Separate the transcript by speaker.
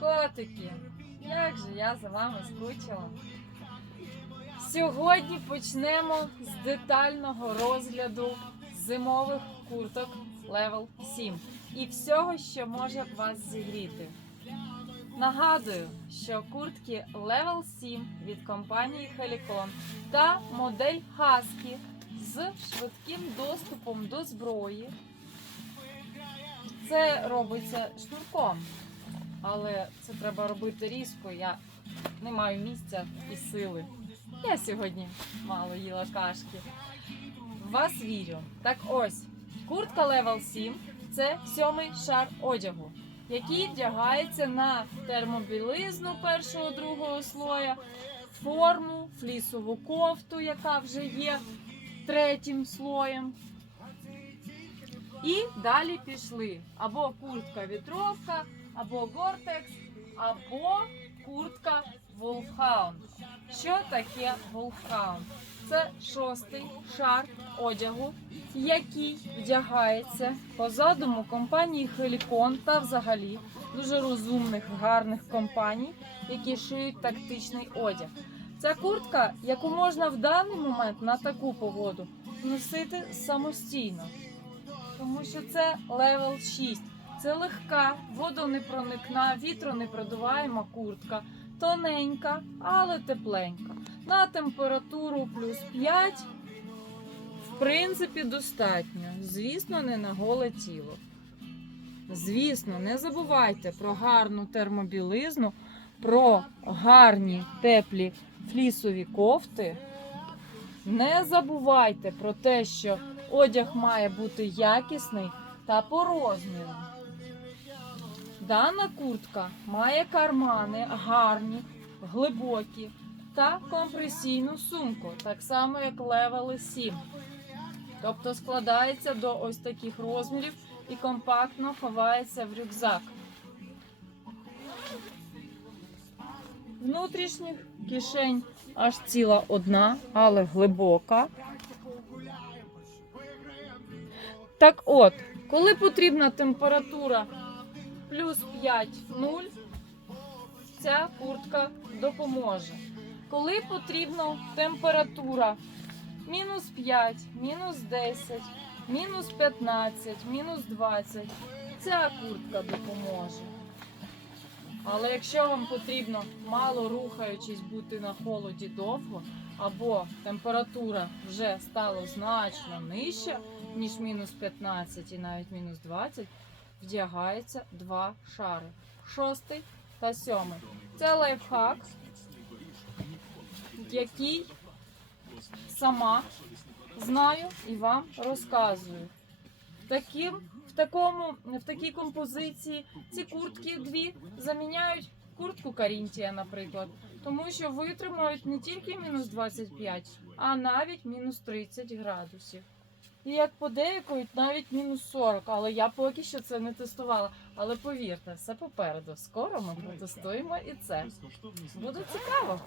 Speaker 1: Котики, як же я за вами скучила. Сьогодні почнемо з детального розгляду зимових курток Level 7 і всього, що може вас зігріти. Нагадую, що куртки Level 7 від компанії Helicon та модель Husky з швидким доступом до зброї. Це робиться шнурком, але це треба робити різко. Я не маю місця і сили. Я сьогодні мало їла кашки. Вас вірю. Так ось, куртка Level 7 це сьомий шар одягу, який вдягається на термобілизну першого другого слоя, форму, флісову кофту, яка вже є третім слоєм. І далі пішли або куртка вітровка, або гортекс, або куртка Wolfhound. Що таке Wolfhound? Це шостий шар одягу, який вдягається по задуму компанії Helicon та взагалі дуже розумних, гарних компаній, які шиють тактичний одяг. Ця куртка, яку можна в даний момент на таку погоду носити самостійно, тому що це левел 6. Це легка, водонепроникна, вітронепродуваєма куртка, тоненька, але тепленька. На температуру плюс 5, в принципі, достатньо. Звісно, не на голе тіло. Звісно, не забувайте про гарну термобілизну, про гарні теплі флісові кофти. Не забувайте про те, що одяг має бути якісний та по розміру. Дана куртка має кармани гарні, глибокі та компресійну сумку, так само як Level 7. Тобто складається до ось таких розмірів і компактно ховається в рюкзак. Внутрішніх кишень аж ціла одна, але глибока. Так от, коли потрібна температура плюс 5-0, ця куртка допоможе. Коли потрібна температура мінус 5, мінус 10, мінус 15, мінус 20, ця куртка допоможе. Але якщо вам потрібно мало рухаючись бути на холоді довго, або температура вже стала значно нижча, ніж мінус 15 і навіть мінус 20, вдягається два шари. Шостий та сьомий. Це лайфхак, який сама знаю і вам розказую. Таким, в, такому, в такій композиції ці куртки дві заміняють куртку Карінтія, наприклад, тому що витримають не тільки мінус 25, а навіть мінус 30 градусів. І як подейкують, навіть мінус 40, але я поки що це не тестувала. Але повірте, все попереду. Скоро ми протестуємо і це. Буде цікаво.